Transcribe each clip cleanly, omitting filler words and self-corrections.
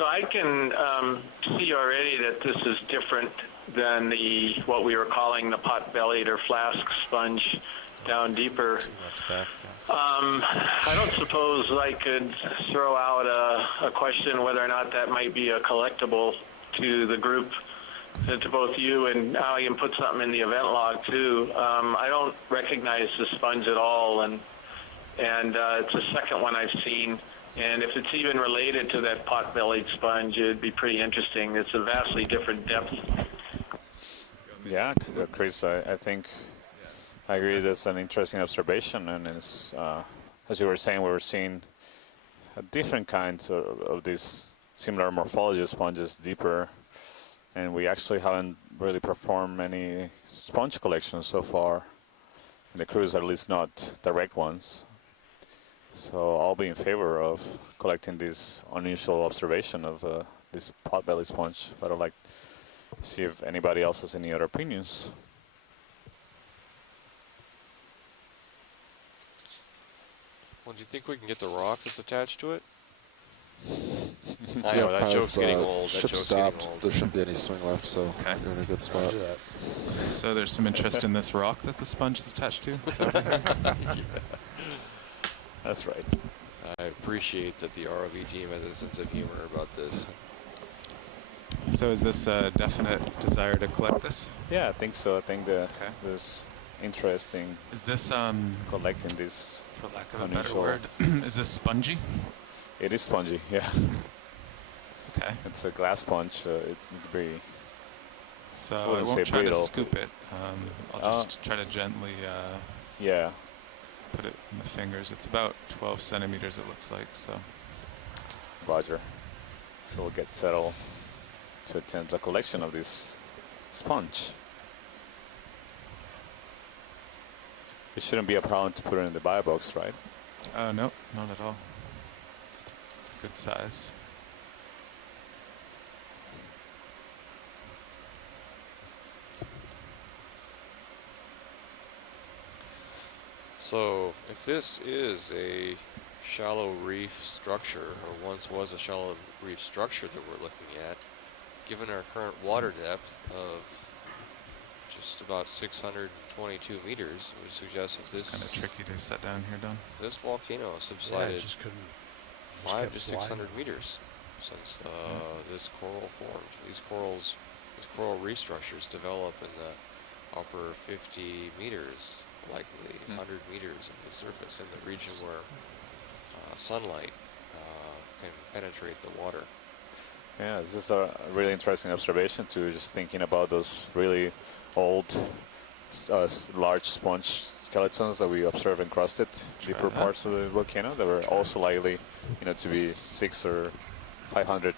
So I can see already that this is different than what we were calling the pot-bellied or flask sponge down deeper. I don't suppose I could throw out a question whether or not that might be a collectible to the group, to both you, and now you can put something in the event log too. I don't recognize the sponge at all, and it's the second one I've seen. And if it's even related to that pot-bellied sponge, it'd be pretty interesting. It's a vastly different depth. Yeah, Chris, I think I agree that's an interesting observation. And it's, as you were saying, we were seeing different kinds of these similar morphology sponges deeper. And we actually haven't really performed any sponge collections so far in the cruise, at least not direct ones. So I'll be in favor of collecting this unusual observation of this pot-bellied sponge, but I'd like to see if anybody else has any other opinions. Well, do you think we can get the rock that's attached to it? I know, that joke's getting old. Ship stopped. There shouldn't be any swing left, so you're in a good spot. So there's some interest in this rock that the sponge is attached to? Is that right? Yeah. That's right. I appreciate that the ROV team has a sense of humor about this. So is this a definite desire to collect this? Yeah, I think so. I think there's interesting. Is this collecting this? For lack of a better word, is this spongy? It is spongy. Yeah. Okay. It's a glass sponge. It could be. So I won't try to scoop it. I'll just try to gently. Yeah. Put it in the fingers. It's about 12 centimeters, it looks like. So. Roger. So we'll get settled to attempt a collection of this sponge. It shouldn't be a problem to put it in the buy box, right? No, not at all. It's a good size. So, if this is a shallow reef structure, or once was a shallow reef structure that we're looking at, given our current water depth of just about 622 meters, it would suggest that this... It's kind of tricky to set down here, Don. This volcano subsided just couldn't 5 to 600 meters since this coral formed. These coral reef structures develop in the upper 50 meters, likely 100 meters of the surface in the region where sunlight can penetrate the water. Yeah, this is a really interesting observation too, just thinking about those really old large sponge skeletons that we observe encrusted deeper parts of the volcano that were also likely, to be 600 or 500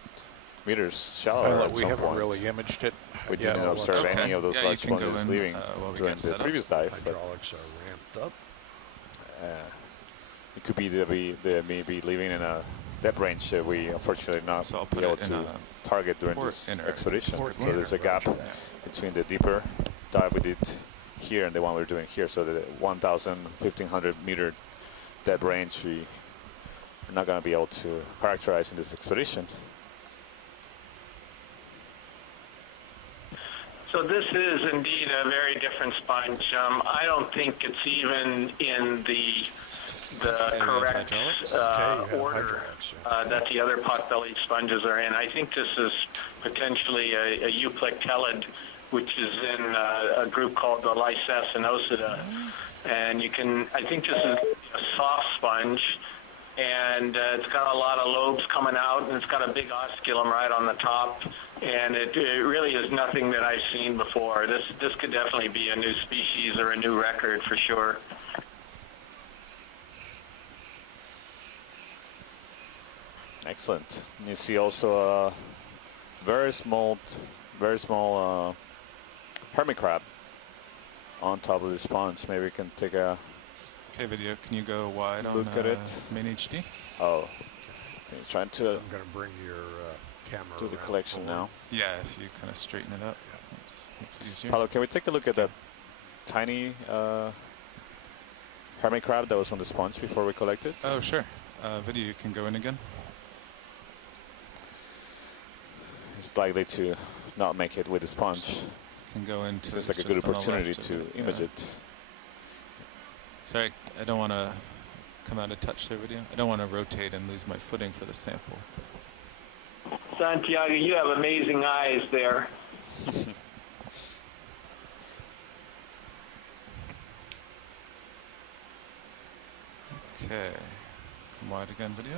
meters shallow. We haven't really imaged it. We didn't observe any of those large sponges leaving during the previous dive. Hydraulics are ramped up. It could be that they may be living in a depth range that we unfortunately not be able to target during this expedition. So there's a gap between the deeper dive we did here and the one we're doing here. So the 1,000, 1,500 meter depth range we are not going to be able to characterize in this expedition. So this is indeed a very different sponge. I don't think it's even in the correct order that the other pot-bellied sponges are in. I think this is potentially a euplectellid, which is in a group called the Lysacinocida. And I think this is a soft sponge, and it's got a lot of lobes coming out, and it's got a big osculum right on the top. And it really is nothing that I've seen before. This could definitely be a new species or a new record for sure. Excellent. You see also a very small hermit crab on top of the sponge. Maybe we can take a video. Can you go wide look on at it? main HD? Oh, trying to. I'm going to bring your camera do the collection now. Yeah, if you kind of straighten it up, it's easier. Paulo, can we take a look at the tiny hermit crab that was on the sponge before we collect it? Oh, sure. Video, you can go in again. is likely to not make it with the sponge. Can go into. This is like a good opportunity to image it. Sorry, I don't want to come out of touch there, video. I don't want to rotate and lose my footing for the sample. Santiago, you have amazing eyes there. Okay, come wide again, video.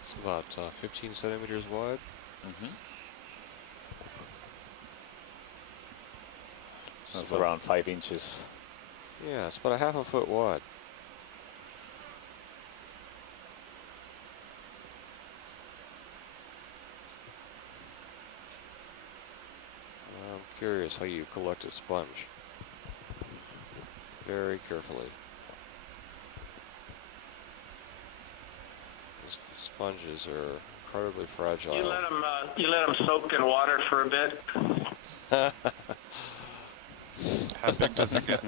It's about 15 centimeters wide. That's around 5 inches. Yeah, it's about a half a foot wide. I'm curious how you collect a sponge. Very carefully. These sponges are incredibly fragile. You let them soak in water for a bit. How big does it get?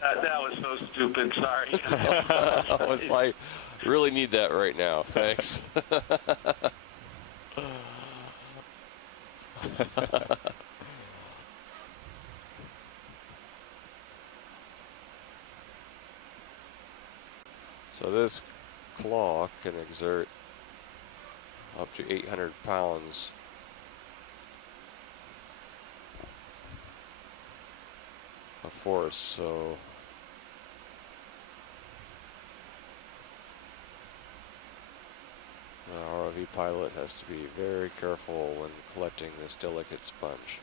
That was so stupid, sorry. I was like, really need that right now, thanks. So this claw can exert up to 800 pounds. Of force, so the ROV pilot has to be very careful when collecting this delicate sponge.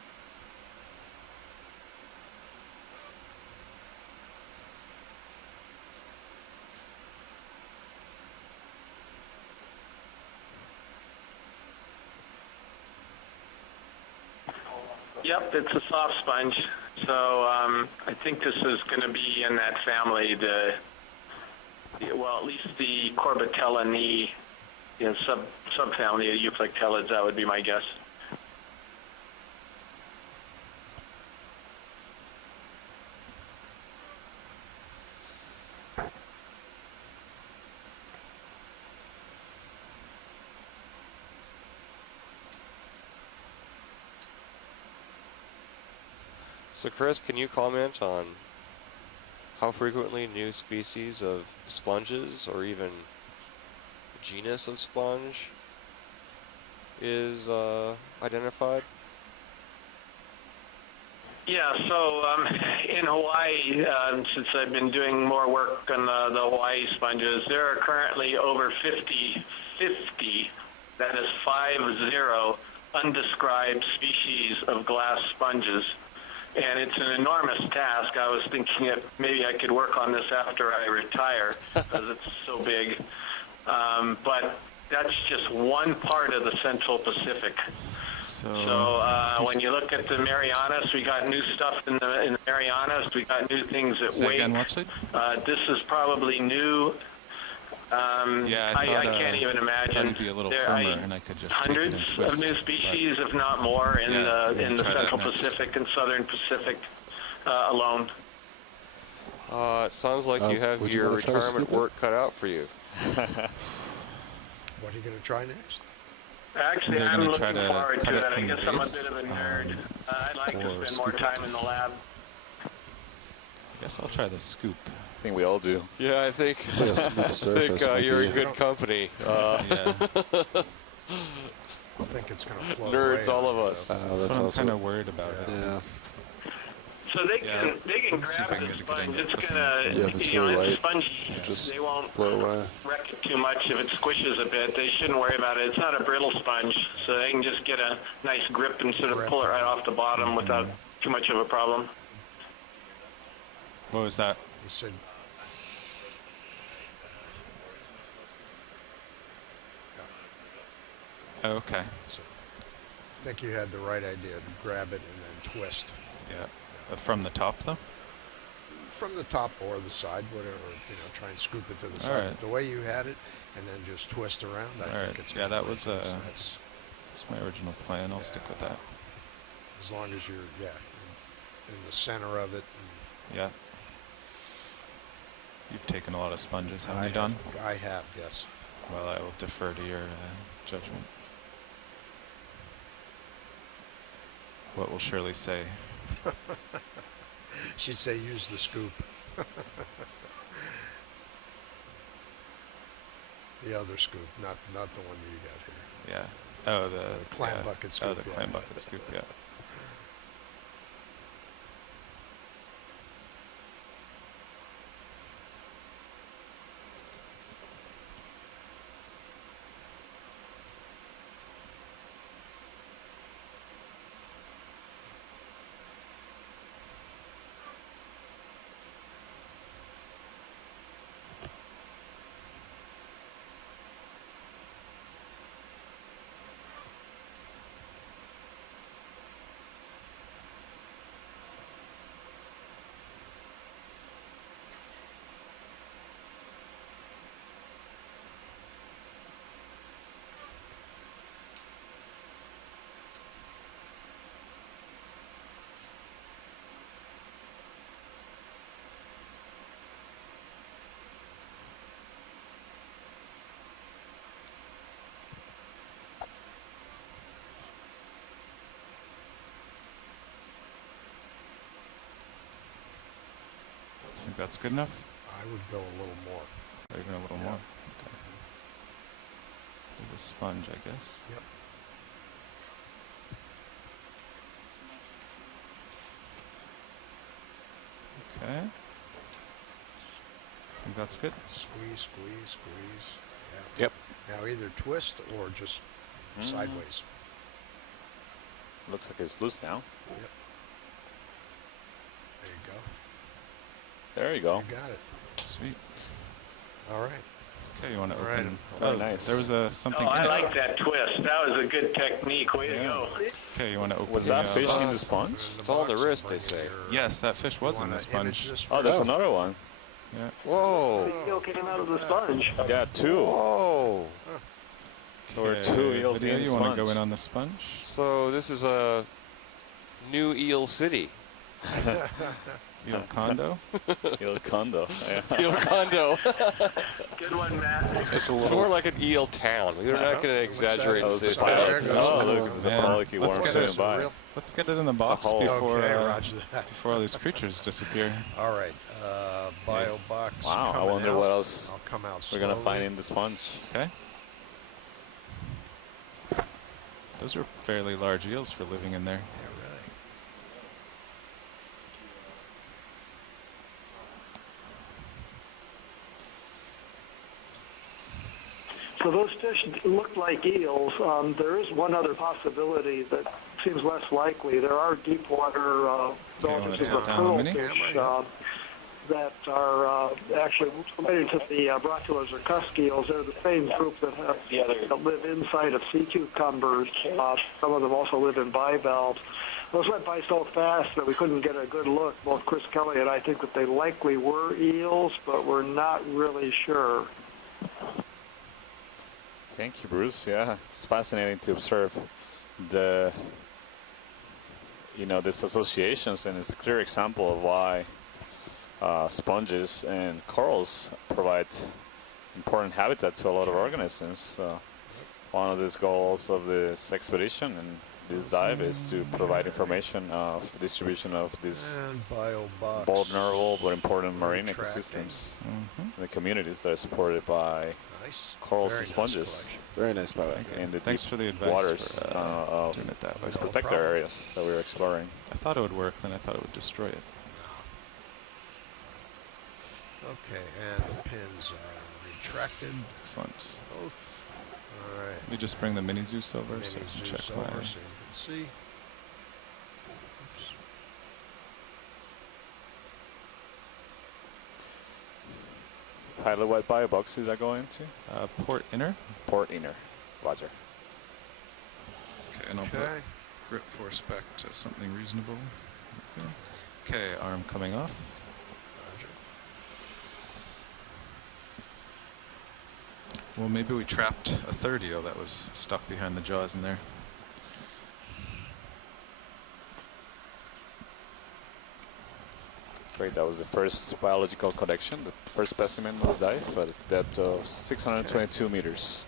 Yep, it's a soft sponge. So I think this is going to be in that family, well, at least the Corbitella knee, subfamily of euplectellids, that would be my guess. So Chris, can you comment on how frequently new species of sponges or even genus of sponge is identified? Yeah, so in Hawaii, since I've been doing more work on the Hawaii sponges, there are currently over 50, that is 50, undescribed species of glass sponges. And it's an enormous task. I was thinking that maybe I could work on this after I retire because it's so big. But that's just one part of the Central Pacific. So when you look at the Marianas, we got new stuff in the Marianas. We got new things at Wake. Again, watch it. This is probably new. Yeah, I can't even imagine. Be a little firmer, and I could just hundreds of new species, if not more, in the Central Pacific and Southern Pacific alone. It sounds like you have your retirement work cut out for you. What are you going to try next? Actually, I'm looking forward to it. I guess I'm a bit of a nerd. I'd like to spend more time in the lab. I guess I'll try the scoop. I think we all do. Yeah, I think, It's like a smooth surface. you're in good company. Yeah. I think it's going to float Nerds, away all of on us. That's what I'm kind of worried about it. Yeah. So they can Let's see if grab I can the get a good sponge. angle. It's gonna, Yeah, if it's really light, spongy. just They won't blow away. wreck it too much if it squishes a bit. They shouldn't worry about it. It's not a brittle sponge, so they can just get a nice grip and sort of pull it right off the bottom without too much of a problem. What was that? He said, Oh, okay. so I think you had the right idea to grab it and then twist. Yeah. From the top, though? From the top or the side, whatever, try and scoop it to the All side. right. The way you had it, and then just twist around, I All think right. it's Yeah, gonna that work. was That's my original plan. I'll stick with that. as long as you're, in the center of it. Yeah. You've taken a lot of sponges, haven't you, Don? I have, yes. Well, I will defer to your judgment. What will Shirley say? She'd say use the scoop. The other scoop, not the one you got here. Yeah. Oh, the clam bucket scoop. Oh, the clam bucket scoop. Yeah. Think that's good enough? I would go a little more. Or even a little more? Okay. There's a sponge, I guess. Yep. Okay. Think that's good? Squeeze, squeeze, squeeze. Yeah. Yep. Now either twist or just sideways. Looks like it's loose now. Yep. There you go. There you go. You got it. Sweet. All right. Okay, you want to All right. open? Oh, nice. There was something Oh, in I it. like that twist. That was a good technique. Way to Yeah. go. Okay, you want to open? Was the, that fish in the sponge? It's all in the box wrist, and they bring say. your- Yes, that fish was You in the wanna image sponge. this Oh, there's first? another one. Yeah. Whoa! The eel came out of the sponge. Yeah, two. Whoa! There were Okay, two eels video, in the you want to go sponge. in on the sponge? So this is a new eel city. Eel condo? Eel condo. Yeah. Eel condo. Good one, Matt. It's more like an eel town. We're not going to exaggerate Oh, this. There goes oh, the- look, there's a Man, polychy worm let's get swimming it. by. Real- Let's get it in the box hole. before Okay, roger that. before all these creatures disappear. All right. Bio box. Wow, I coming wonder out. what else I'll come out we're gonna slowly. find in the sponge. Okay. Those are fairly large eels for living in there. Yeah, really. So those fish look like eels. There is one other possibility that seems less likely. There are deep water relatives of the tap down the mini? pearlfish that are actually related to the brocculars or cusk eels. They're the same group that live inside of sea cucumbers. Some of them also live in bivalves. Those went by so fast that we couldn't get a good look. Both Chris Kelly and I think that they likely were eels, but we're not really sure. Thank you, Bruce. Yeah, it's fascinating to observe the, these associations, and it's a clear example of why sponges and corals provide important habitat to a lot of organisms. One of the goals of this expedition and this dive is to provide information of distribution of these And bio box. vulnerable but important marine Retracting. ecosystems Mm-hmm. and the communities that are supported by Nice. corals Very and nice sponges collection. Very nice, by the way. in the Thanks deep for the advice waters for, of doing it that way. these No protected problem. areas that we were exploring. I thought it would work, then I thought it would destroy it. Okay, and the pins are retracted. Excellent. Both. All right. Let me just bring the mini Zeus over so I Mini can Zeus check over my... so you can see. Oops. Pilot white bio box did that go into? port inner. Port inner. Roger. Okay, and I'll put Okay. grip force back to something reasonable. Okay, arm coming off. Roger. Well, maybe we trapped a third eel that was stuck behind the jaws in there. Great, that was the first biological collection, the first specimen of the dive at a depth of 622 meters.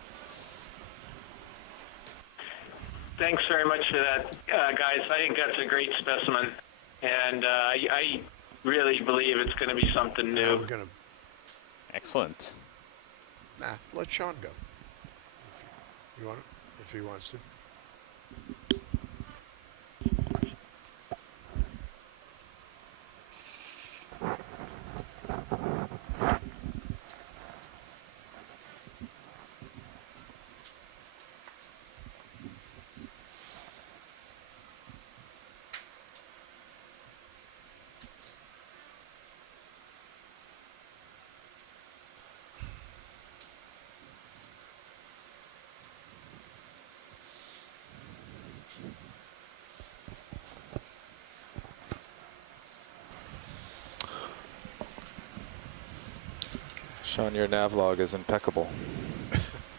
Thanks very much for that, guys. I think that's a great specimen, and I really believe it's going to be something new. I'm gonna Excellent. let Sean go. You want it? If he wants to. Sean, your navlog is impeccable.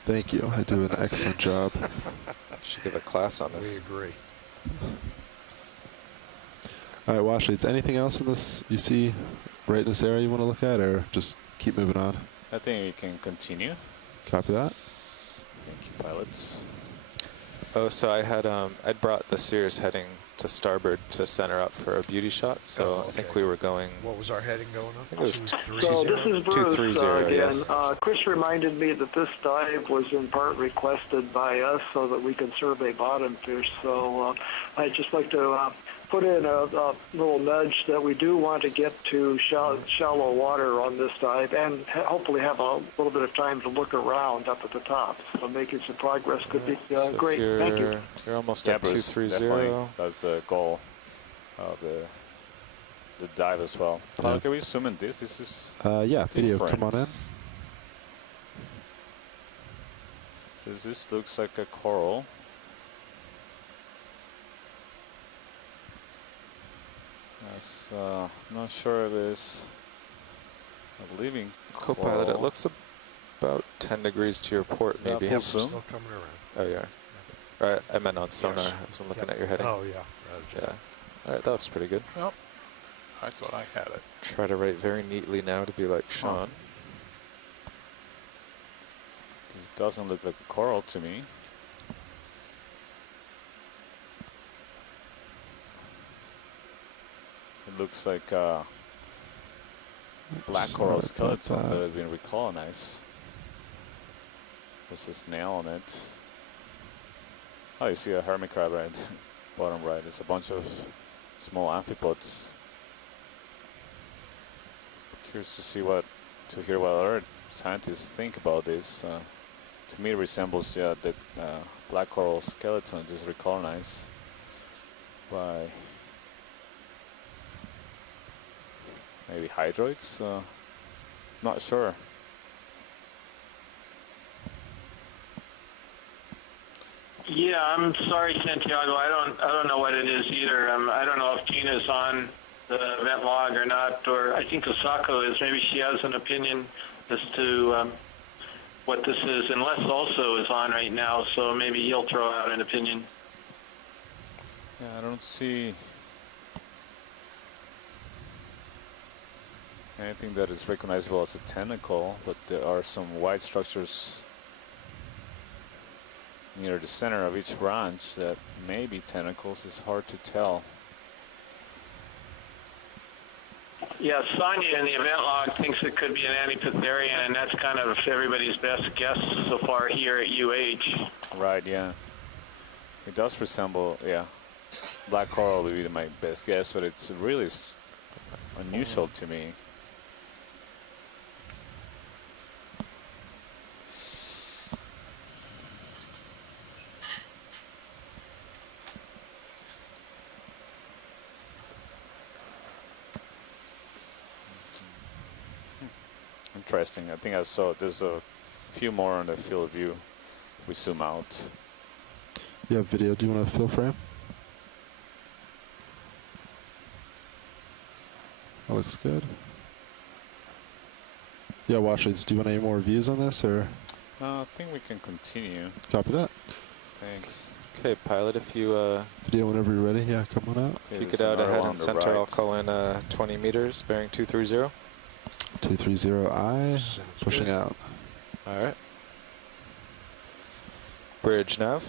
Thank you. I do an excellent job. Should give a class on We this. agree. All right, Washleads, anything else in this you see right in this area you want to look at, or just keep moving on? I think we can continue. Copy that. Thank you, pilots. Oh, so I had I'd brought the Cirrus heading to starboard to center up for a beauty shot. So Oh, I think okay. we were going. What was our heading going on? think it was 230. So this is Bruce 230, again. yes. Chris reminded me that this dive was in part requested by us so that we can survey bottom fish. So I'd just like to put in a little nudge that we do want to get to shallow water on this dive and hopefully have a little bit of time to look around up at the top. So making some progress could be So great. You're, Thank you. You're almost Yeah, at Bruce, 230. definitely. That's the goal of the dive as well. Yeah. Can we zoom in this? This is Yeah, video, come on in. different. This looks like a coral. That's not sure if it's a living Co-pilot, it coral. looks about 10 degrees to your port, Is that maybe. full We're zoom? still coming around. Oh, yeah. Right, I meant on sonar. Yes. I wasn't looking Yep. at your heading. Oh, yeah. Yeah. All right, that looks pretty good. Well, I thought I had it. Try to write very neatly now to be like Sean. This doesn't look like a coral to me. It looks like black coral Sorry about skeleton that. that has been recolonized. There's a snail on it. Oh, you see a hermit crab right bottom right. There's a bunch of small amphipods. Curious to hear what other scientists think about this. To me, it resembles the black coral skeleton just recolonized by maybe hydroids. Not sure. Yeah, I'm sorry, Santiago. I don't know what it is either. I don't know if Gina's on the event log or not, or I think Osako is. Maybe she has an opinion as to what this is. And Les also is on right now, so maybe he'll throw out an opinion. Yeah, I don't see anything that is recognizable as a tentacle, but there are some white structures near the center of each branch that may be tentacles. It's hard to tell. Yeah, Sonia in the event log thinks it could be an Anipitherian, and that's kind of everybody's best guess so far here at UH. Right, yeah. It does resemble, yeah. Black coral would be my best guess, but it's really unusual to me. Interesting. I think I saw there's a few more on the field of view if we zoom out. You have video. Do you want a fill frame? That looks good. Yeah, Washleads, do you want any more views on this, or? I think we can continue. Copy that. Thanks. Okay, pilot, if you Video whenever you're ready. Yeah, come on out. if you There's get out another ahead one on and the center, I'll right. call in 20 meters, bearing 230. 230I, Sounds pushing good. out. All right. Bridge nav.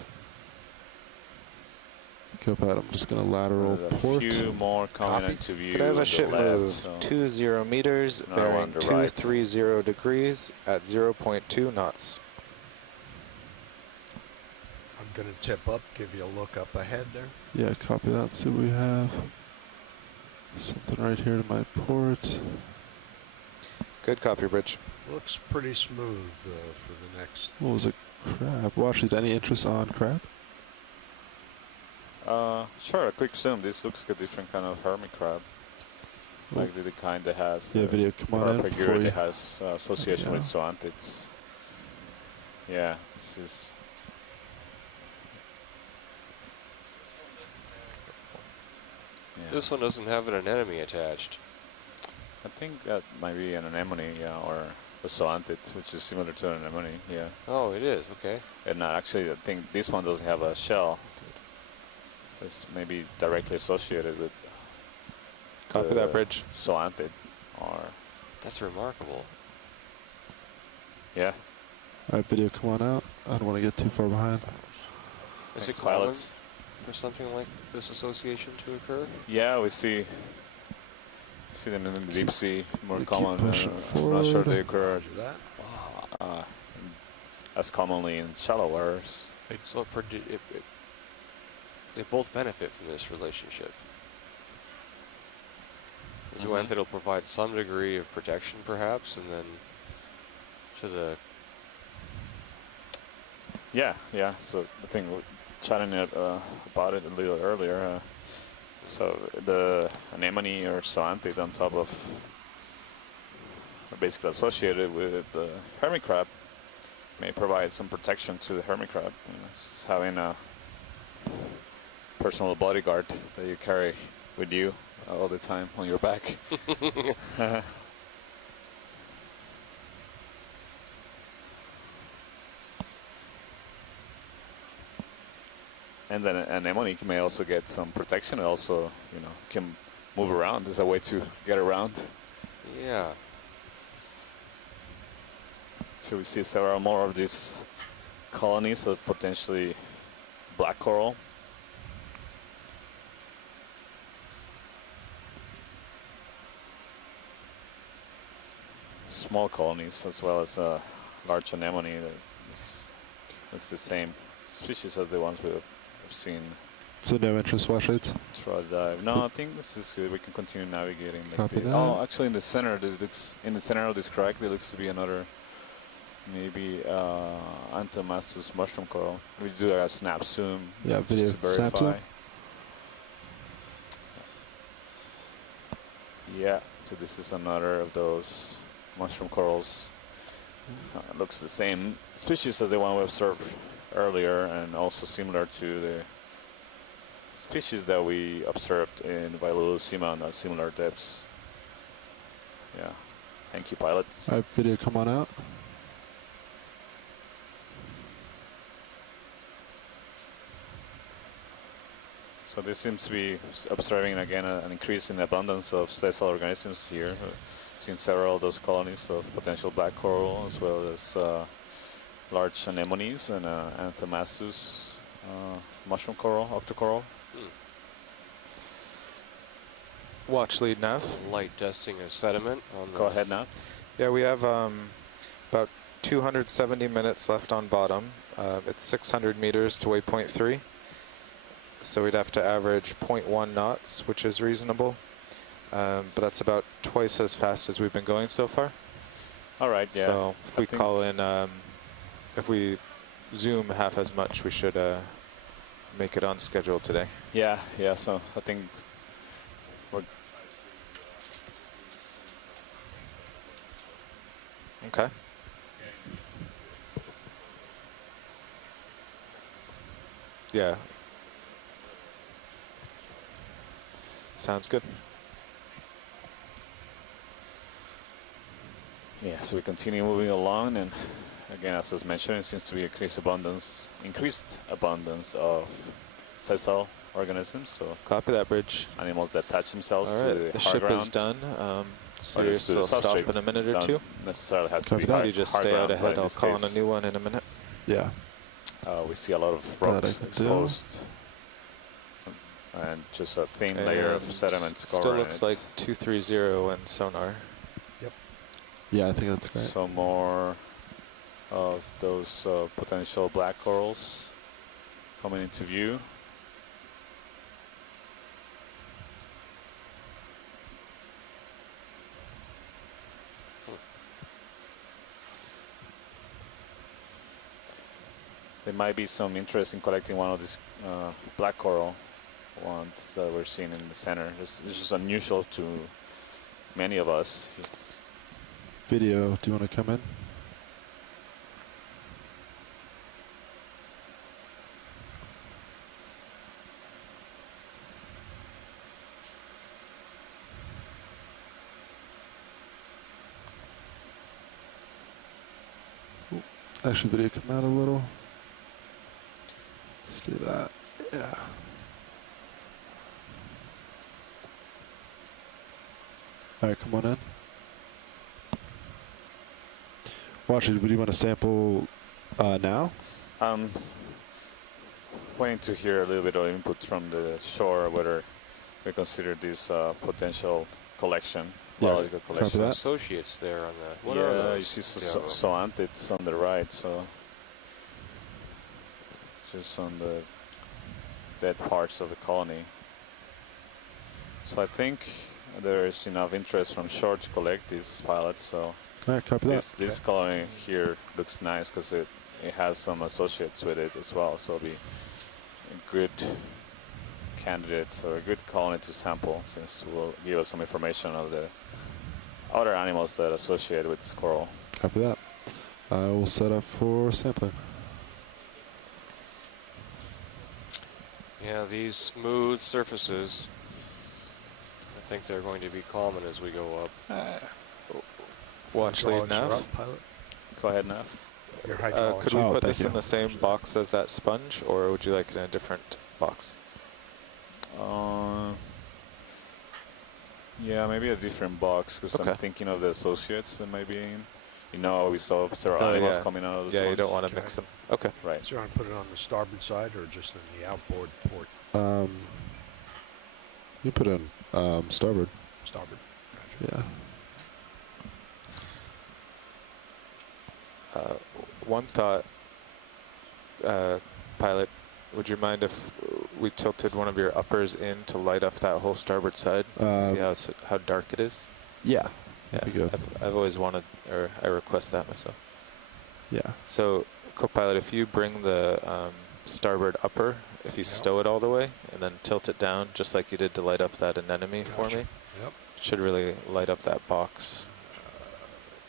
Copilot, I'm just going to lateral A port. few more coming into view. Could I have on a the ship left, move so 20 meters, now bearing on the right. 230 degrees at 0.2 knots? I'm going to tip up, give you a look up ahead there. Yeah, copy that. See what we have. Something right here to my port. Good copy, Bridge. Looks pretty smooth for the next. What was it? Crab. Well, actually, any interest on crab? Sure, a quick zoom. This looks like a different kind of hermit crab. Oh. Like the kind that has Yeah, video, come on in before that you. has association Yeah. with zoanthids. Yeah, this is. Yeah. This one doesn't have an anemone attached. I think that might be an anemone, yeah, or a zoanthid, which is similar to an anemone, yeah. Oh, it is. Okay. And actually, I think this one doesn't have a shell. It's maybe directly associated with Copy that, Bridge. zoanthid, or That's remarkable. yeah. All right, video, come on out. I don't want to get too far behind. Is Thanks, it common pilots. for something like this association to occur? Yeah, we see them in the deep sea, more We keep common. pushing I'm not sure forward. they occur Roger that. Wow. as commonly in shallow waters. So they both benefit from this relationship. The zoanthid will provide some degree of protection, perhaps, and then to the Yeah. So I think we're chatting about it a little earlier. So the anemone or zoanthid on top of, basically associated with the hermit crab, may provide some protection to the hermit crab. You know, it's having a personal bodyguard that you carry with you all the time on your back. And then an anemone may also get some protection. It also, you know, can move around. There's a way to get around. yeah. So we see several more of these colonies of potentially black coral. Small colonies as well as a large anemone that looks the same species as the ones we've seen. So no interest, Washlights? Try dive. No, I think this is good. We can continue navigating. Copy that. Oh, actually, in the center, this looks in the center of this crack. There looks to be another, maybe Anthomastus mushroom coral. We do a snap zoom. Yeah, just video to snap zoom. verify. Yeah. So this is another of those mushroom corals. Looks the same species as the one we observed earlier, and also similar to the species that we observed in Wailulusima at similar depths. Yeah. Thank you, pilot. All right, video, come on out. So this seems to be observing again an increase in the abundance of sessile organisms here. Seen several of those colonies of potential black coral, as well as large anemones and Anthomastus mushroom coral, octocoral. Watch lead nav. Light dusting of sediment on the. Go ahead now. Yeah, we have about 270 minutes left on bottom. It's 600 meters to waypoint 3. So we'd have to average 0.1 knots, which is reasonable. But that's about twice as fast as we've been going so far. All right, yeah. So if we call in, if we zoom half as much, we should make it on schedule today. Yeah. So I think we're Okay. Yeah. Sounds good. Yeah, so we continue moving along, and again, as I was mentioning, it seems to be increased abundance of sessile organisms, so Copy that, Bridge. animals that attach themselves All to right, the hard ship ground. is done. Or Sirius to the will stop substrate. in a minute or Don't two. necessarily has to Copy be that. hard, You just hard stay ground, out but ahead. in I'll this call on a case, new one in a minute. Yeah. we see a lot of That I rocks can do. exposed. and just a thin layer of sediment Still covering looks it. like 230 and sonar. Yeah, I think that's great. So more of those potential black corals coming into view. There might be some interest in collecting one of these black coral ones that we're seeing in the center. This is unusual to many of us. Video, do you want to come in? Ooh, actually, video come out a little. Let's do that. Yeah. All right, come on in. Well, actually, do you want to sample now? Waiting to hear a little bit of input from the shore, whether we consider this potential collection, biological collection. Associates there on the. What are Yeah, those? you see zoanthids on the right, so just on the dead parts of the colony. So I think there is enough interest from shore to collect these pilots. So All right, copy that. this colony here looks nice because it has some associates with it as well. So it'll be a good candidate or a good colony to sample, since it will give us some information of the other animals that associate with this coral. Copy that. We'll set up for sampling. Yeah, these smooth surfaces, I think they're going to be common as we go up. Watch lead nav. Pilot. Go ahead, Neff. Your hydraulics. Could we Oh, put thank this you. in the same box as that sponge, or would you like it in a different box? Yeah, maybe a different box, because Okay. I'm thinking of the associates that might be in. You know, we saw several animals yeah. coming out of the Yeah, you swamps. don't want to Okay. mix them. Okay. Right. So you want to put it on the starboard side or just in the outboard port? You put in starboard. Starboard. Gotcha. Yeah. One thought, pilot, would you mind if we tilted one of your uppers in to light up that whole starboard side? See how dark it is? Yeah. Yeah, Be good. I've always wanted, or I request that myself. Yeah. So, co-pilot, if you bring the starboard upper, if you stow it all the way and then tilt it down, just like you did to light up that anemone for me, Yep. it should really light up that box.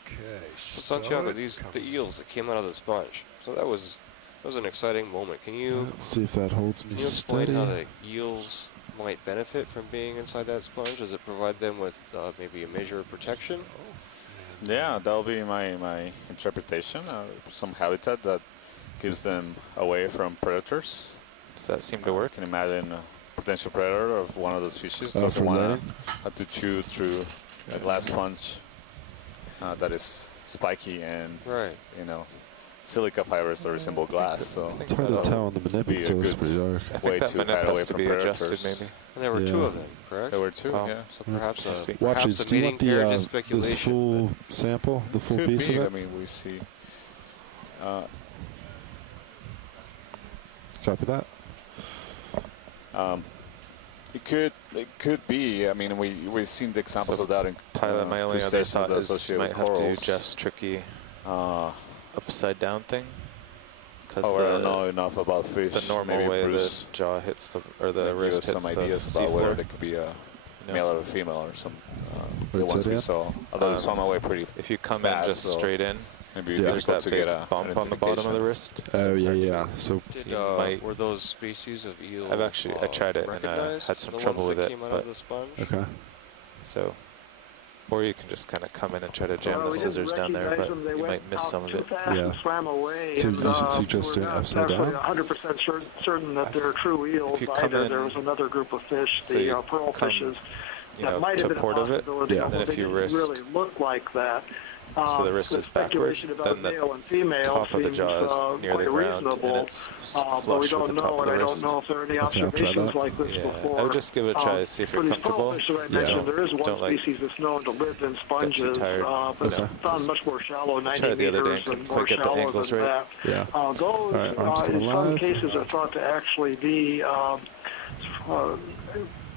Okay. So Santiago, the eels that came out of the sponge. So that was an exciting moment. Can you Let's see if that holds me explain steady. how the eels might benefit from being inside that sponge? Does it provide them with maybe a measure of protection? Yeah, that'll be my interpretation. Some habitat that keeps them away from predators. Does that seem to work? Can imagine a potential predator of one of those species For doesn't want letting? to chew through a glass sponge that is spiky and Right. silica fibers that resemble glass. So It's hard to tell on the be a manipulates, so it's good pretty dark. I way think that to manip hide away has to from be adjusted, predators. maybe. And there were two Yeah. of them, correct? There were two, Oh. yeah. So perhaps I see. perhaps Watches, a do you mating want pair, the just speculation. this full sample, the full Could piece be. of I it? mean, we see. Copy that. It could be. I mean, we've seen the examples So of that in Pilot, my only other crustaceans thought that is associate might with have to do corals. Jeff's tricky I upside down thing. Because I don't know enough about fish. the normal Maybe way Bruce the jaw hits the, or the can give wrist us hits some the ideas about whether seafloor. they could be a No. male or a female or some the What's ones that, we yeah? saw. Although they swam away pretty If you come fast, in just so straight in, maybe Yeah. there's difficult that to big get a bump on the bottom of the wrist. so Oh, it's yeah, hard to- yeah. So Did, you might- were those species of eel? I've actually I tried it and recognized, had some the trouble ones with that it, came out but of the sponge? okay. so. Or you can just kind of come in and try to jam Well, the we didn't scissors down there, recognize but them. They you went might miss out some of too it. fast Yeah. and swam away. So and, you should suggest we're doing it not upside down? 100% certain that they're true eels you come either. in- There was another group of fish, so the you pearl come, fishes, you that know, might to have been a port of it, possibility, Yeah. although and if they you didn't wrist really look like that. So the wrist is backwards, speculation about then the male and female top of the seems jaw is near quite the ground, reasonable. and it's But flush we don't with the know, top of and the I don't wrist. know if there are any Okay, I'll try observations that. like this Yeah, before. I would just give it a try to see if For you're these comfortable. pearlfish that I Yeah. mentioned, there is one Don't, like, species that's known to live in sponges, tired. but Okay. it's found much more shallow, 90 Tried the other day meters, and and couldn't more quite get the shallow angles than right. that. Yeah. Those, All right, arms in coming some live. cases, are thought to actually be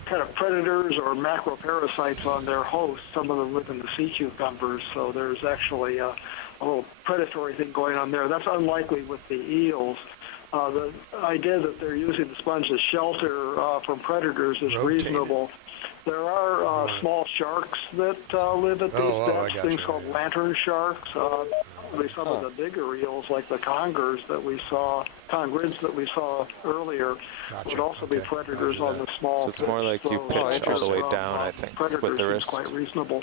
kind of predators or macroparasites on their hosts. Some of them live in the sea cucumbers, so there's actually a little predatory thing going on there. That's unlikely with the eels. The idea that they're using the sponge as shelter from predators is reasonable. There are small sharks that live at these depths, things called lantern sharks. Probably some of the bigger eels, like the congers that we saw, congrids that we saw earlier, would also be predators on the small So it's more fish. like you pitch all the way down, I think, with predators the is wrist. quite reasonable.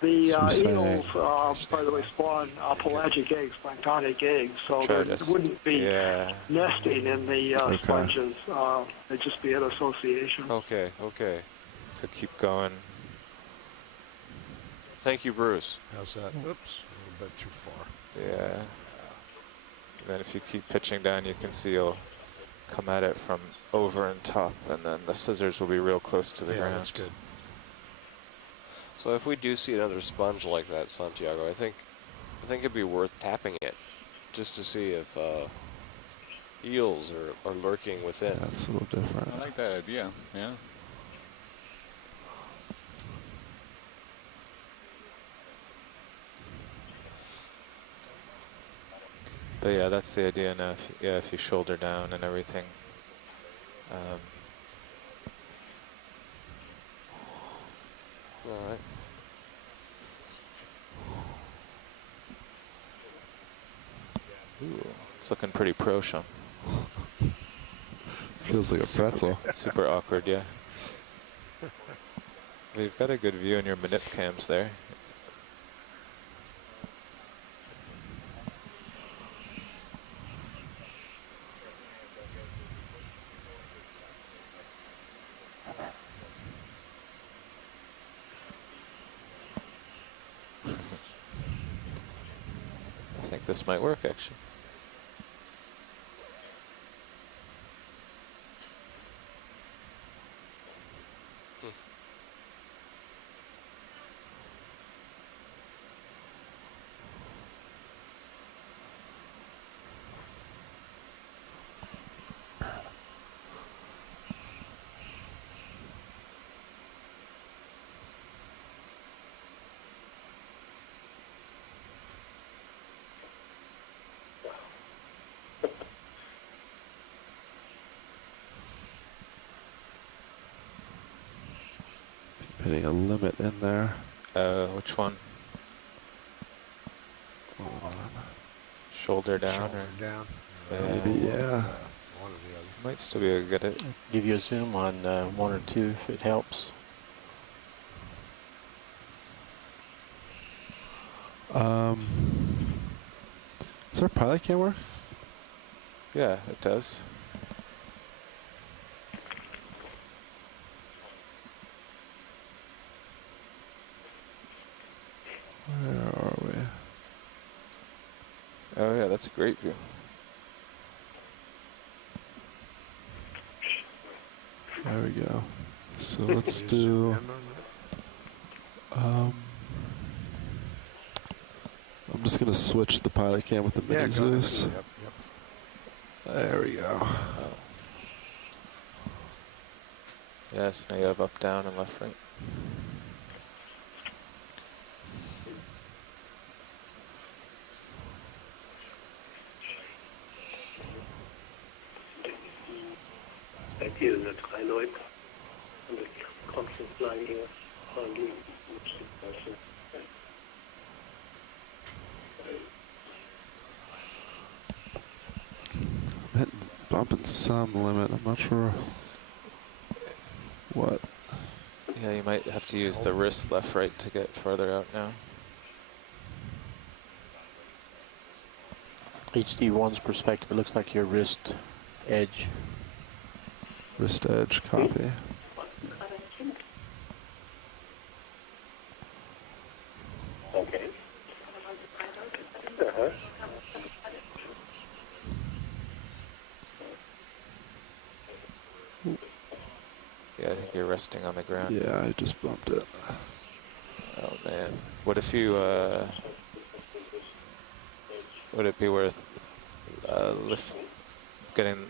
The you're saying- eels, by the way, spawn pelagic eggs, planktonic eggs, so Try they this. wouldn't be Yeah. nesting in the Okay. sponges. They'd just be an association. Okay, okay. So keep going. Thank you, Bruce. How's that? Oops, a little bit too far. Yeah. And then if you keep pitching down, you can see you'll come at it from over and top, and then the scissors will be real close to the ground. That's good. So if we do see another sponge like that, Santiago, I think it'd be worth tapping it, just to see if eels are lurking within. That's a little different. I like that idea. Yeah. But yeah, that's the idea now. If you shoulder down and everything. All right. Ooh, it's looking pretty pro, Sean. Feels like a pretzel. Super awkward, yeah. We've got a good view in your manip cams there. I think this might work, actually. Putting a limit in there. Which one? Shoulder down, Shoulder or down. Maybe, yeah. One or the other. might still be a good. Give you a zoom on one or two if it helps. Does our pilot cam work? Yeah, it does. Where are we? Oh yeah, that's a great view. There we go. So let's do. I'm just gonna switch the pilot cam with the mini Zeus. Yep, yep. There we go. Oh. Yes, now you have up, down, and left, right. Thank you, that's quite Lloyd. On the conference line here. On the person. I'm hitting, bumping some limit. I'm not sure what. Yeah, you might have to use the wrist left, right to get further out now. HD1's perspective, it looks like your wrist edge. Wrist edge, copy. Okay. like you're resting on the ground. Yeah, I just bumped it. Oh man. What if you, would it be worth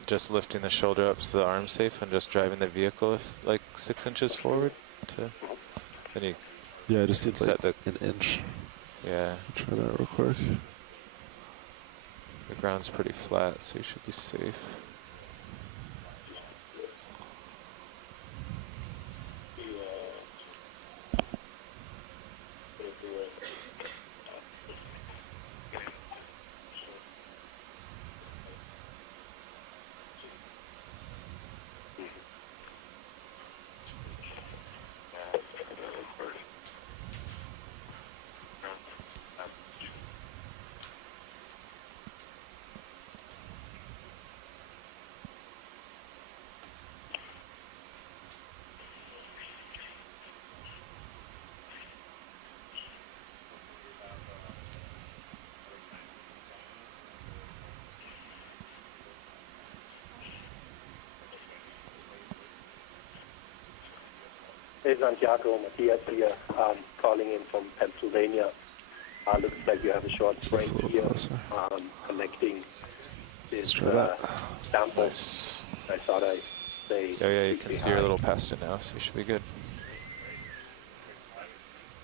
just lifting the shoulder up so the arm's safe and just driving the vehicle like 6 inches forward to, then you Yeah, I just need set like an inch. Yeah. Try that real quick. The ground's pretty flat, so you should be safe. Hey, Santiago, Matthias here, calling in from Pennsylvania. Looks like you have a short break here, connecting this sample. Nice. I thought I'd say. Oh yeah, you can see you're a little past it now, so you should be good.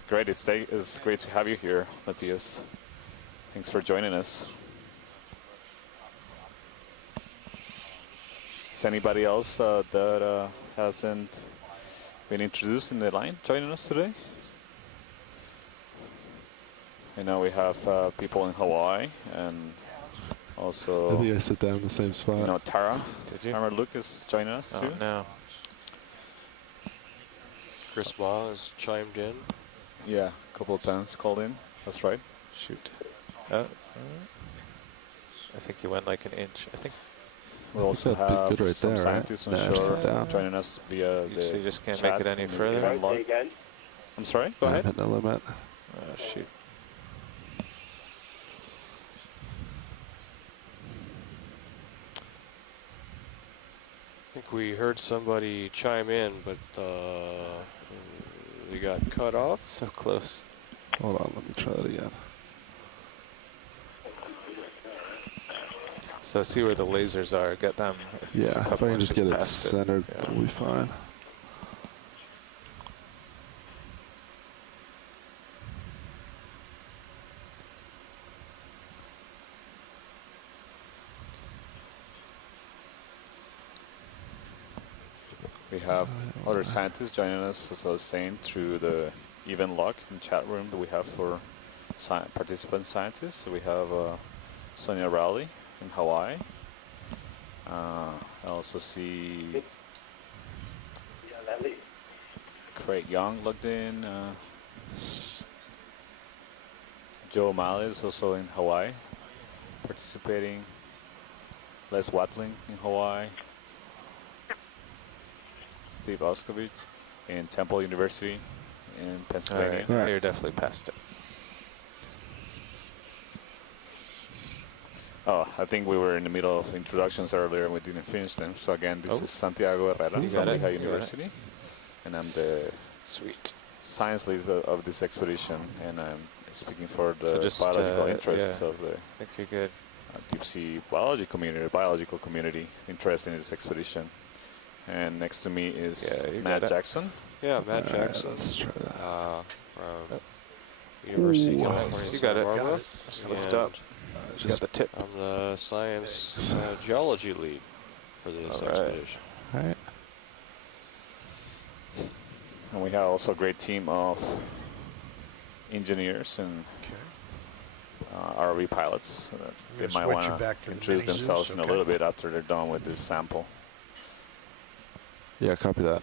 Great, it's great to have you here, Matthias. Thanks for joining us. Is anybody else that hasn't been introduced in the line joining us today? I know we have people in Hawaii and also. I think I sit down in the same spot. You know, Tara. Did you? Tara Luke is joining us too. No. Chris Ma has chimed in. Yeah, a couple of times called in. That's right. Shoot. I think you went like an inch. I think. We also have good right some there, scientists right? on shore joining us via the So you just can't chat make it any in the further? event log. I'm sorry? Go ahead. Hit the limit. Oh, shoot. I think we heard somebody chime in, but we got cut off. So close. Hold on, let me try that again. So see where the lasers are. Get them. Yeah, if I can just get it centered, we'll be fine. We have other scientists joining us, as I was saying, through the event log and chat room that we have for participant scientists. So we have Sonia Rowley in Hawaii. I also see Craig Young logged in. Joe O'Malley is also in Hawaii participating. Les Watling in Hawaii. Steve Oskovich in Temple University in Pennsylvania. All right. You're definitely past it. Oh, I think we were in the middle of introductions earlier and we didn't finish them. So again, this is Santiago Herrera from Lehigh University. And I'm the science lead of this expedition. And I'm speaking for the biological interests of the I think you're good. deep sea biological community interested in this expedition. And next to me is Matt Jackson. Yeah, Matt Jackson. Let's try that. From University of California. You got it. Just lift up. Just got the tip. I'm the science geology lead for this expedition. All right. And we have also a great team of engineers and ROV pilots. They might want to introduce themselves in a little bit after they're done with this sample. Yeah, copy that.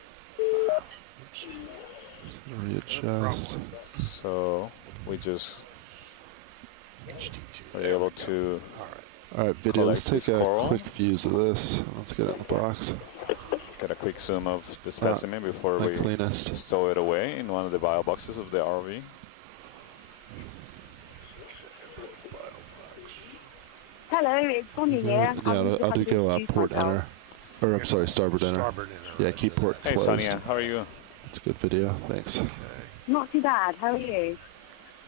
Readjust. So we just are able to. All right, video. Let's take a quick views of this. Let's get it in the box. Get a quick zoom of the specimen before we stow it away in one of the bio boxes of the ROV. Hello, it's Bonnie here. Yeah, I'll do go port enter. Or I'm sorry, starboard inner. Starboard inner. Yeah, keep port Hey, closed. Sonia, how are you? It's a good video. Thanks. Not too bad. How are you?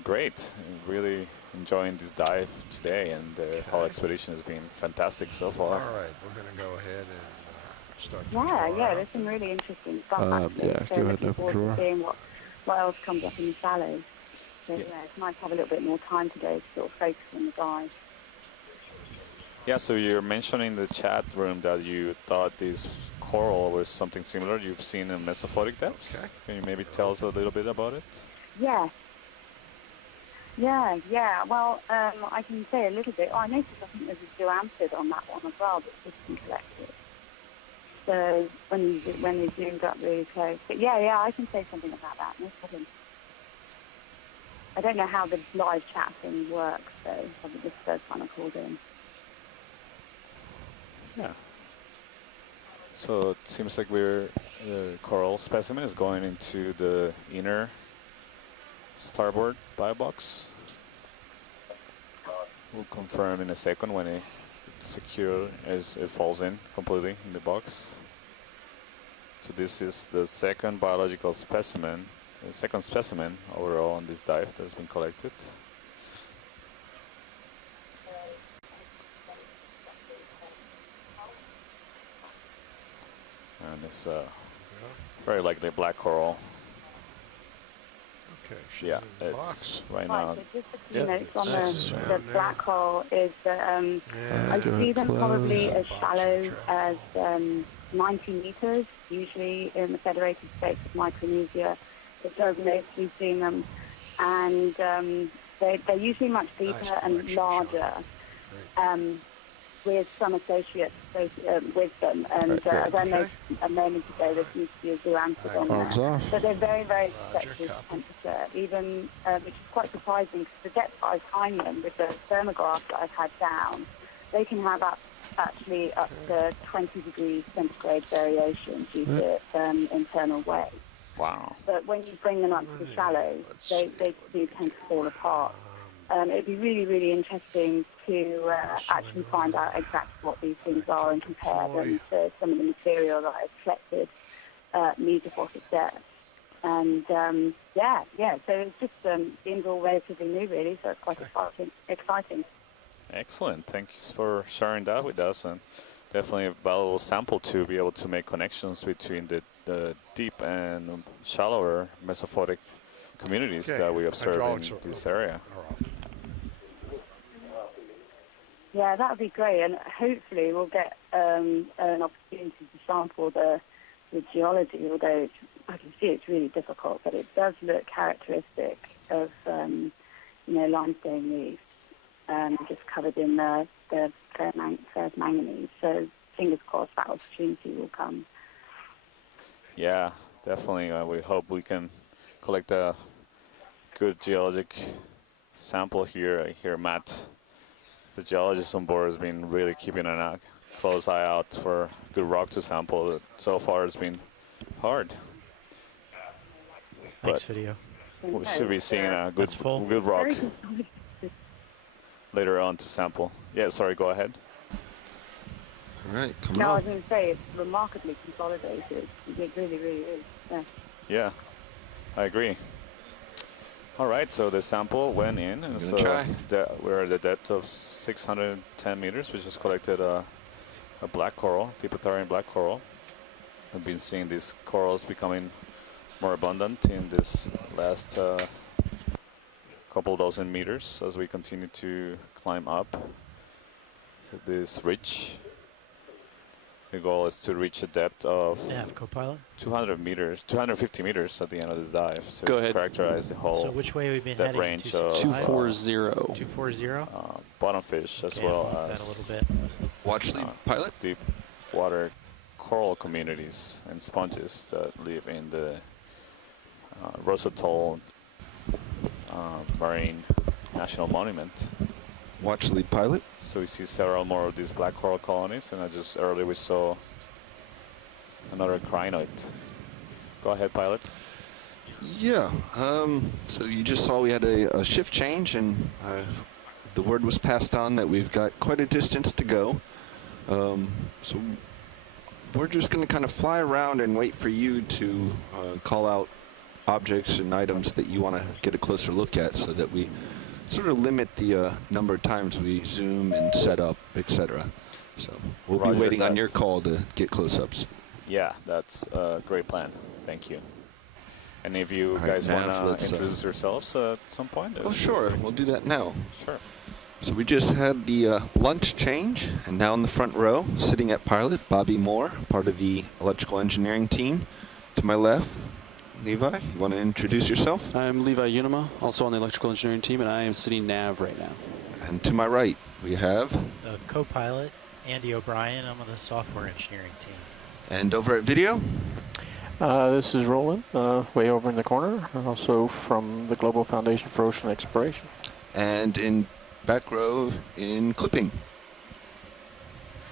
Great. Really enjoying this dive today, and the whole expedition has been fantastic so far. All right, we're going to go ahead and start the Yeah, draw yeah. out. There's some really interesting stuff actually. Yeah, so go ahead and looking open forward to drawer. seeing what else comes up in the shallows. So yeah, it's nice to have a little bit more time today to sort of focus on the dive. Yeah, so you're mentioning in the chat room that you thought this coral was something similar you've seen in mesophotic depths. Okay. Can you maybe tell us a little bit about it? Yeah. Yeah. Well, I can say a little bit. Oh, I noticed I think there's a zooampid on that one as well that's just been collected. So when they zoomed up really close. But yeah, I can say something about that. No problem. I don't know how the live chat thing works, so probably this first time I called in. Yeah. So it seems like the coral specimen is going into the inner starboard bio box. We'll confirm in a second when it's secure as it falls in completely in the box. So this is the second biological specimen, the second specimen overall on this dive that's been collected. And it's very likely black coral. Okay, she's Yeah, in the it's box. right now. So just a few notes on nice. the black hole is that I go see ahead, them probably close. as shallow as 90 meters, usually in the Federated States of Micronesia. It does mostly see them, and they're usually much deeper and larger, with some associates with them. And as I mentioned a moment ago, there seems to be a zooampid on Arms there. off. But they're very, very susceptible to temperature, even, which is quite surprising because the depth I find them with the thermograph that I've had down, they can have actually up to 20 degrees centigrade variation due to internal weight. Wow. But when you bring them up to the shallows, they do tend to fall apart. It'd be really, really interesting to actually find out exactly what these things are and compare them to some of the material that I've collected mesophotic depth. And so it's just seems all relatively new, really, so it's quite exciting. Excellent. Thanks for sharing that with us, and definitely a valuable sample to be able to make connections between the deep and shallower mesophotic communities that we observe in this area. Yeah, that would be great, and hopefully we'll get an opportunity to sample the geology, although I can see it's really difficult, but it does look characteristic of, limestone reefs, just covered in the ferrous manganese. So fingers crossed that opportunity will come. Yeah, definitely. We hope we can collect a good geologic sample here. I hear Matt, the geologist on board, has been really keeping a close eye out for good rock to sample. So far it's been hard. Thanks, But video. we should be seeing a That's full. good rock later on to sample. Yeah, sorry, go ahead. All right, come No, I on. was going to say it's remarkably consolidated. It really, really is. Yeah. Yeah, I agree. All right, so the sample went in, and so we're at the depth of 610 meters. We just collected a black coral, Tipotarian black coral. I've been seeing these corals becoming more abundant in this last couple dozen meters as we continue to climb up this ridge. The goal is to reach a depth of Yeah, co-pilot. 200 meters, 250 meters at the end of the dive. So Go ahead. Characterize the whole So which way have we been that heading? range of 240. 240? bottom fish as Okay, well I'll bump as that a little bit. Watch the pilot. deep water coral communities and sponges that live in the Rosatoll Marine National Monument. Watch lead pilot. So we see several more of these black coral colonies, and earlier we saw another crinoid. Go ahead, pilot. Yeah, so you just saw we had a shift change, and the word was passed on that we've got quite a distance to go. So we're just going to kind of fly around and wait for you to call out objects and items that you want to get a closer look at, so that we sort of limit the number of times we zoom and set up, etc. So we'll be waiting on your call to get close-ups. Yeah, that's a great plan. Thank you. And if you guys want to introduce yourselves at some point? Oh, sure. We'll do that now. Sure. So we just had the lunch change, and now in the front row, sitting at pilot, Bobby Moore, part of the electrical engineering team. To my left, Levi, you want to introduce yourself? I'm Levi Unima, also on the electrical engineering team, and I am sitting nav right now. And to my right, we have the co-pilot, Andy O'Brien. I'm on the software engineering team. And over at video? This is Roland, way over in the corner, also from the Global Foundation for Ocean Exploration. And in back row in clipping.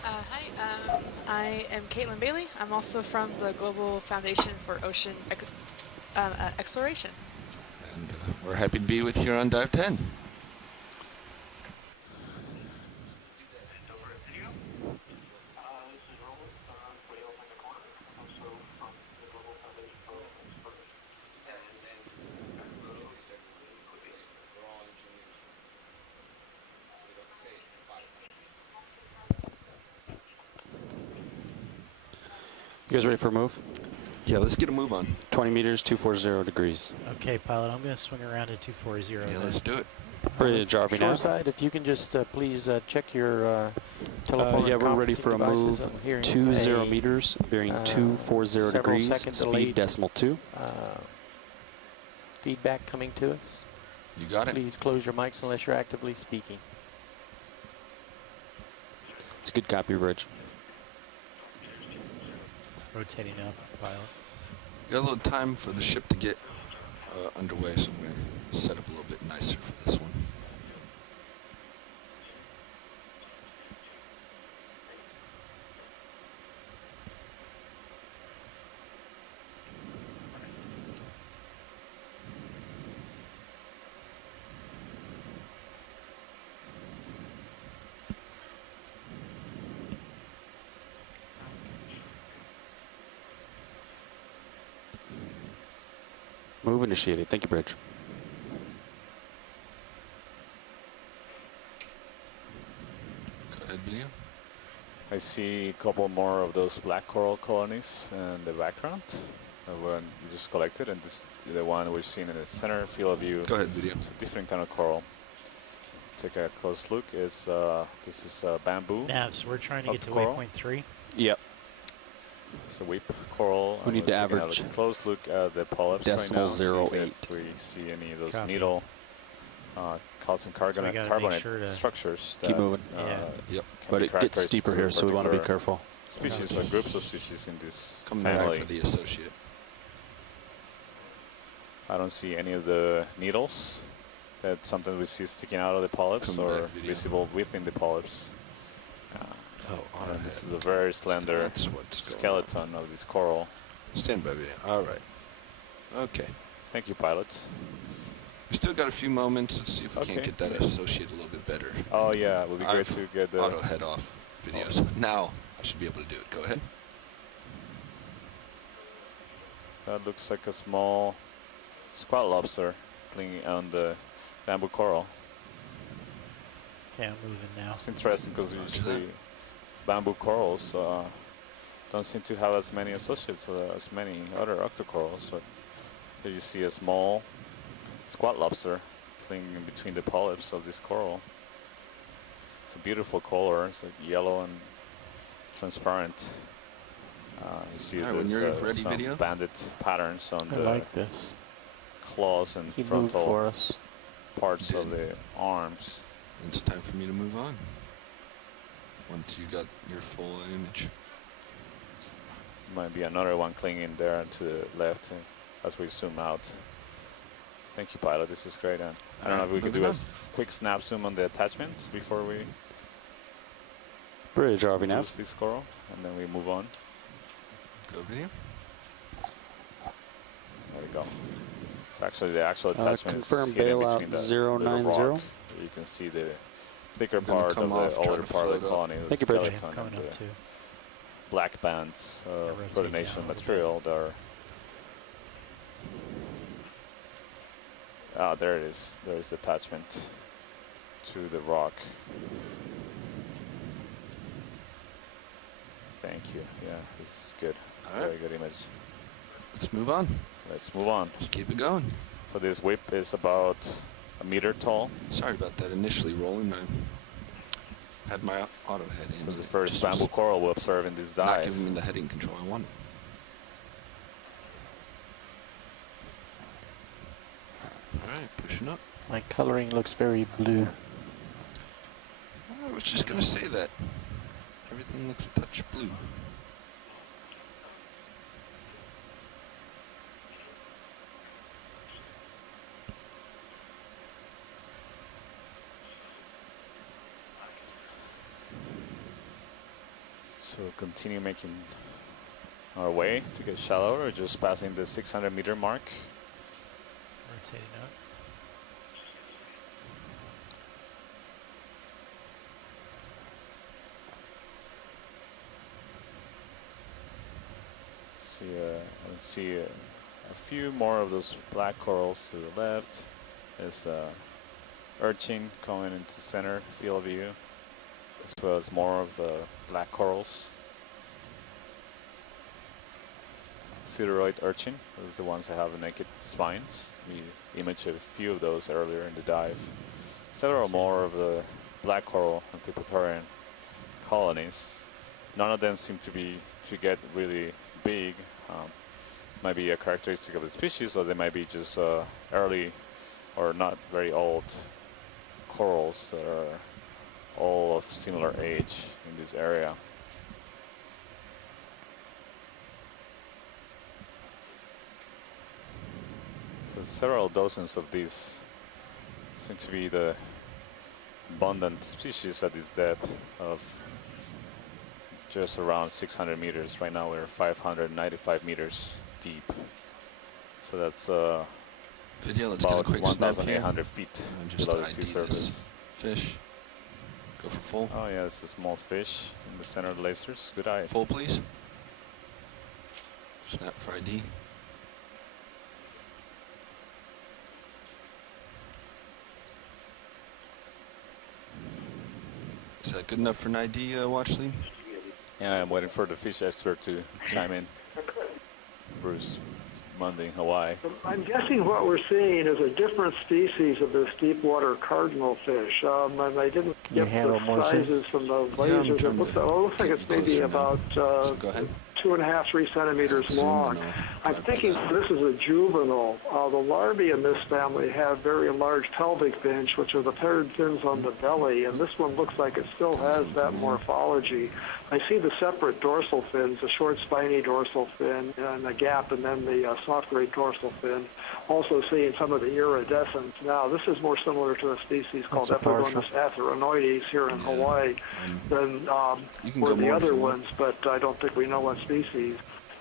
Hi, I am Caitlin Bailey. I'm also from the Global Foundation for Ocean Exploration. And we're happy to be with you on Dive 10. You guys ready for a move? Yeah, let's get a move on. 20 meters, 240 degrees. Okay, pilot, I'm going to swing around to 240. Yeah, let's do it. Bridge, RV now. Shoreside, if you can just please check your telephone. Yeah, we're ready for a move. 20 meters, bearing 240 degrees, speed delayed, decimal 2. Feedback coming to us. You got it. Please close your mics unless you're actively speaking. It's a good copy, Bridge. Rotating up, pilot. Got a little time for the ship to get underway, so I'm going to set up a little bit nicer for this one. Move initiated. Thank you, Bridge. Go ahead, video. I see a couple more of those black coral colonies in the background. One we just collected, and this the one we've seen in the center field of view. Go ahead, video. It's a different kind of coral. Take a close look. This is bamboo. Nav, so we're trying to get to coral. waypoint 3. Yep. It's a weep coral. We need to average. A close look at the polyps decimal right now. 0.8. If we see any of those Copy. needle calcium carbonate structures. Keep that, moving. Yep. But it gets steeper here, so we want to be careful. Species or groups of species in this Coming family. back for the associate. I don't see any of the needles that sometimes we see sticking out of the polyps Coming or back, video. visible within the polyps. Oh, all right. This is a very slender That's what's going skeleton of this coral. Stand by, video. All right. Okay. Thank you, pilot. We still got a few moments. Let's see if we Okay. can't get that associate a little bit better. Oh yeah, it would be great I've to get the auto head off videos. Now I should be able to do it. Go ahead. That looks like a small squat lobster clinging on the bamboo coral. Okay, I'm moving now. It's interesting because usually bamboo corals don't seem to have as many associates as many other octocorals. But here you see a small squat lobster clinging in between the polyps of this coral. It's a beautiful color. It's like yellow and transparent. You see When you're there's ready, some video. banded patterns on I the like this. claws and He moved for frontal us. parts of the arms. It's time for me to move on. Once you got your full image. Might be another one clinging there to the left as we zoom out. Thank you, pilot. This is great. And I don't know if we could do a quick snap zoom on the attachment before we Bridge, RV use nav. this coral, and then we move on. Go video. There we go. So actually, the actual attachment is confirm hidden bailout between the 090. rock. You can see the thicker I'm gonna part come of off, the try older to part of the float up. colony, the Thank you, Bridge. skeleton Coming and up the too. black bands of rotate coordination down a little material that are. Ah, there it is. There is the attachment to the rock. Thank you. Yeah, it's good. All right. Very good image. Let's move on. Let's move on. Let's keep it going. So this whip is about a meter tall. Sorry about that initially rolling. I had my auto head in. So the first bamboo coral we observe in this dive. Not giving me the heading control I wanted. All right, pushing up. My coloring looks very blue. I was just going to say that. Everything looks a touch blue. So continue making our way to get shallower, or just passing the 600-meter mark. Rotating up. I see a few more of those black corals to the left. There's urchin coming into center field of view, as well as more of black corals. Pseudoid urchin, those are the ones that have naked spines. We imaged a few of those earlier in the dive. Several more of the black coral Antipothorian colonies. None of them seem to get really big. Might be a characteristic of the species, or they might be just early or not very old corals that are all of similar age in this area. So several dozens of these seem to be the abundant species at this depth of just around 600 meters. Right now we're 595 meters deep. So that's Video, let's get a about quick snap here. 1,800 feet Just below the ID sea this surface. fish. Go for full. Oh yeah, it's a small fish in the center of the lasers. Good eye. Full, please. Snap for ID. Is that good enough for an ID, watch lead? Yeah, I'm waiting for the fish expert to chime in. Bruce, Monday, Hawaii. I'm guessing what we're seeing is a different species of this deep water cardinal fish. And I didn't Can you get handle the more, sir? sizes from the lasers. It looks like it's maybe about Go ahead. 2.5, 3 centimeters Zoom long. and I'm thinking this is a juvenile. The larvae in this family have very large pelvic fins, which are the paired fins on the belly, and this one looks like it still has that morphology. I see the separate dorsal fins, the short spiny dorsal fin and the gap, and then the soft grade dorsal fin. Also seeing some of the iridescence. Now, this is more similar to a species called Epigonus atheronoides here in Hawaii than were the other ones, but I don't think we know what species.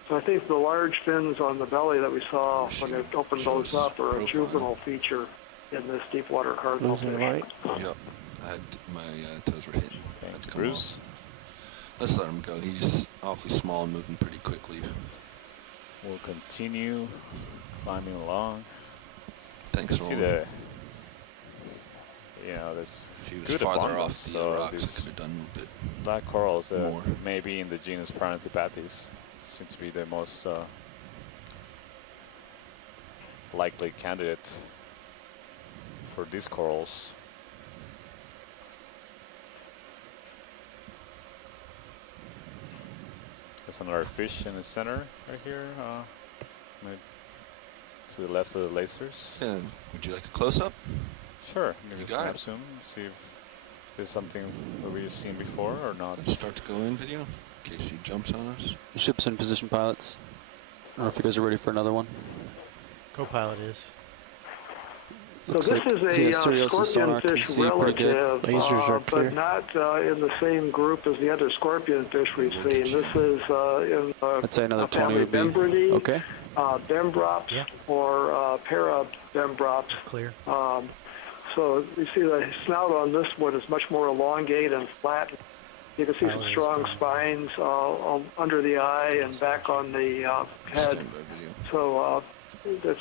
So I think the large fins on the belly that we saw when it opened those up are a juvenile feature in this deep water cardinal fish. Yep. My toes were hitting. Thank you, Bruce. Let's let him go. He's awfully small and moving pretty quickly. We'll continue climbing along. Thanks, see Roland. there's If he was good farther abundance off the of rocks, I these could have done a bit black corals more. maybe in the genus Parantipathes seem to be the most likely candidate for these corals. There's another fish in the center right here, to the left of the lasers. Yeah. Would you like a close-up? Sure. Maybe You got snap it. zoom, see if there's something that we've seen before or not. Let's start to go in video in case he jumps on us. The ship's in position, pilots. I don't know if you guys are ready for another one. Co-pilot is. So Looks this like is a Sirius sonar can scorpionfish see pretty good. relative, Lasers are clear. but not in the same group as the other scorpionfish we've seen. This is in I'd say another a 20 family would be Bembridae, okay. Bembrops, Yeah. or Parabembrops. Clear. So you see the snout on this one is much more elongate and flat. You can see some strong spines under the eye and back on the head. So that's,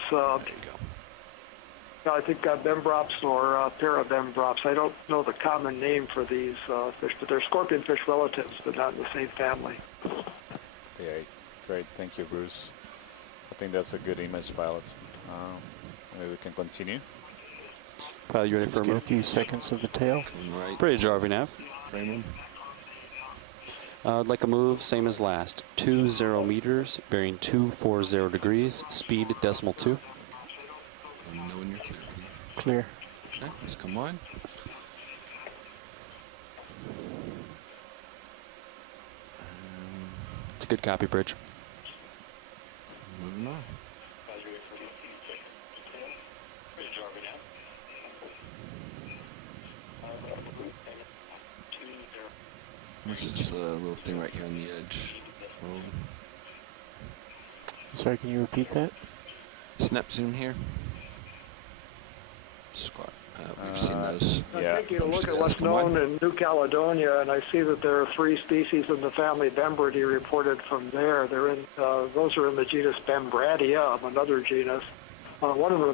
I think Bembrops or Parabembrops. I don't know the common name for these fish, but they're scorpionfish relatives, but not in the same family. Yeah, great. Thank you, Bruce. I think that's a good image, pilot. Maybe we can continue. Pilot, you ready for a move? A few seconds of the tail. Right. Bridge RV nav. Frame him. I'd like a move, same as last. 20 meters, bearing 240 degrees, speed decimal 2. Let me know when you're clear. Clear. Okay, let's come on. It's a good copy, Bridge. Moving on. There's this little thing right here on the edge. Sorry, can you repeat that? Snap zoom here. Squat. We've seen those. I think you look at what's known in New Caledonia, and I see that there are 3 species in the family Bembridae reported from there. They're in; those are in the genus Bembradia, another genus. One of them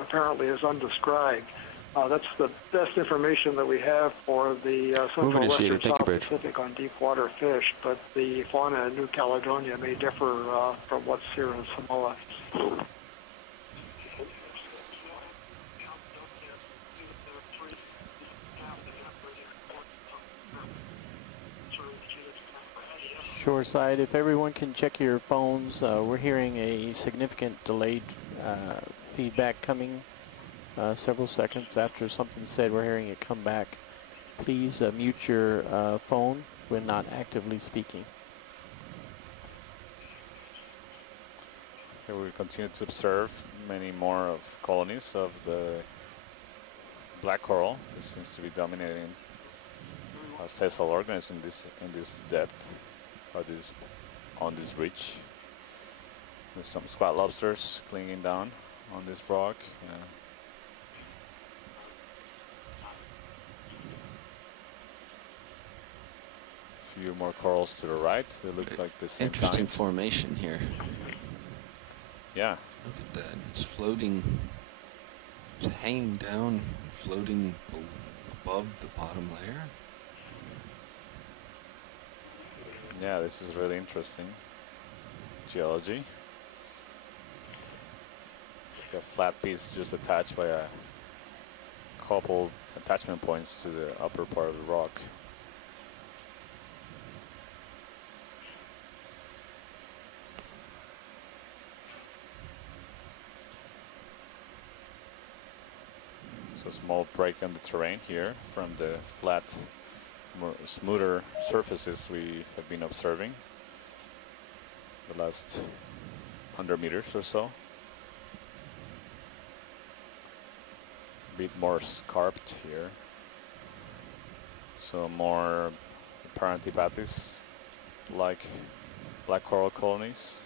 apparently is undescribed. That's the best information that we have for the Central Western South Pacific on deep water fish, but the fauna in New Caledonia may differ from what's here in Samoa. Shoreside, if everyone can check your phones, we're hearing a significant delayed feedback coming several seconds after something's said. We're hearing it come back. Please mute your phone when not actively speaking. Here we continue to observe many more of colonies of the black coral. This seems to be dominating sessile organisms in this depth, or on this ridge. There's some squat lobsters clinging down on this rock. A few more corals to the right. They look like the same Interesting kind. formation here. Yeah. Look at that. It's floating. It's hanging down, floating above the bottom layer. Yeah, this is really interesting. Geology. It's like a flat piece just attached by a couple attachment points to the upper part of the rock. So a small break on the terrain here from the flat, more smoother surfaces we have been observing the last 100 meters or so. A bit more scarped here. So more Parantipathes like black coral colonies.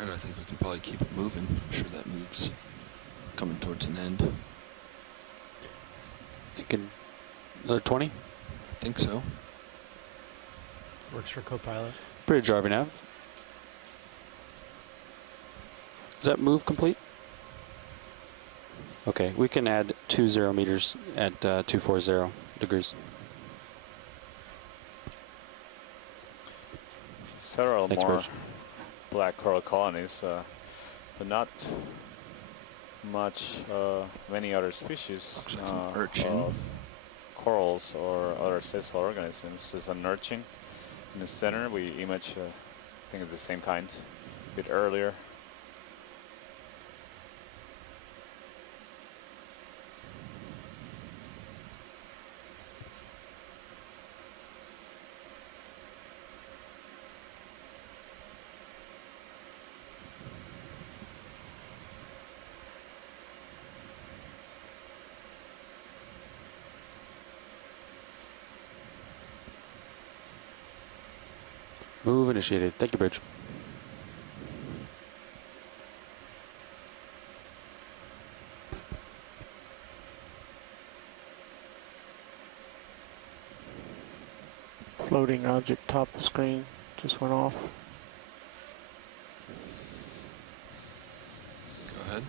Alright, I think we can probably keep it moving. I'm sure that move's coming towards an end. Thinking another 20? I think so. Works for co-pilot. Bridge RV nav. Is that move complete? Okay, we can add 20 meters at 240 degrees. Several Thanks, more Bridge. black coral colonies, but not much many other species Looks like an urchin. of corals or other sessile organisms. There's an urchin in the center. We image, I think it's the same kind, a bit earlier. Move initiated. Thank you, Bridge. Floating object top of screen just went off. Go ahead.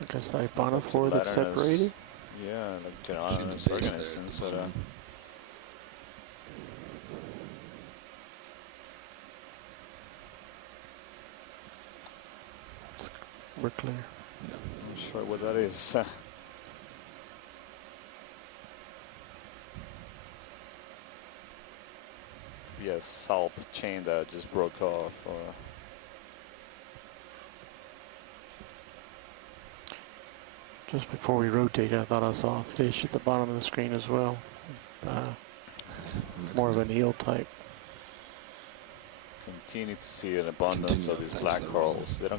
I guess iphonophore that's separated. Yeah, like gelatinous organisms, but we're clear. I'm not sure what that is. Be a salp chain that just broke off. Or Just before we rotated, I thought I saw a fish at the bottom of the screen as well. More of an eel type. continue to see an abundance of these black corals. They don't